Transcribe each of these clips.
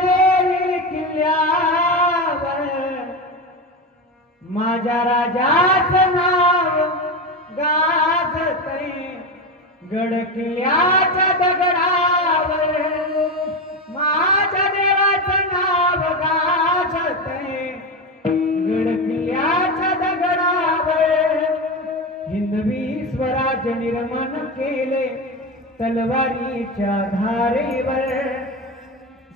शिवनेरी किल्ल्यावर माझ्या राजाचं नाव गाजतंय गड किल्ल्याच्या दगडावर माझ्या देवाचं नाव गाजतंय गड किल्ल्याच्या दगडावर हिंदवी स्वराज निर्माण केले तलवारीच्या धारेवर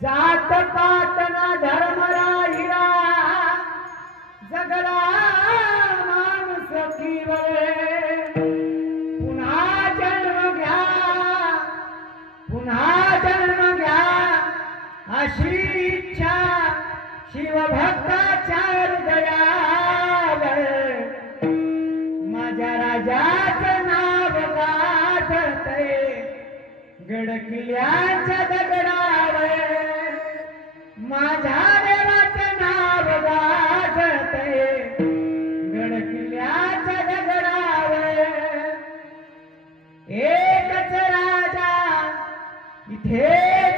जात पात ना धर्म राहिला जगला माणूस कीवर पुन्हा जन्म घ्या अशी इच्छा शिवभक्ताच्या हृदयावर माझ्या राजाचं नाव गाजतंय गड किल्ल्याच्या दगडावर माझ्या देवाचं नाव गाजतंय गड किल्ल्याच्या दगडावर एकच राजा इथे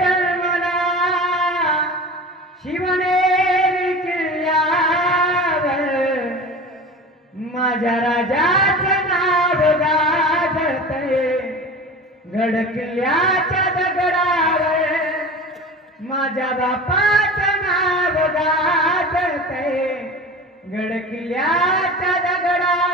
जन्मला शिवनेरी किल्ल्यावर माझ्या राजाचं नाव गाजतंय गड किल्ल्याच्या दगडावर माझ्या बापाचं नाव गाजतंय गड किल्ल्याच्या दगडावर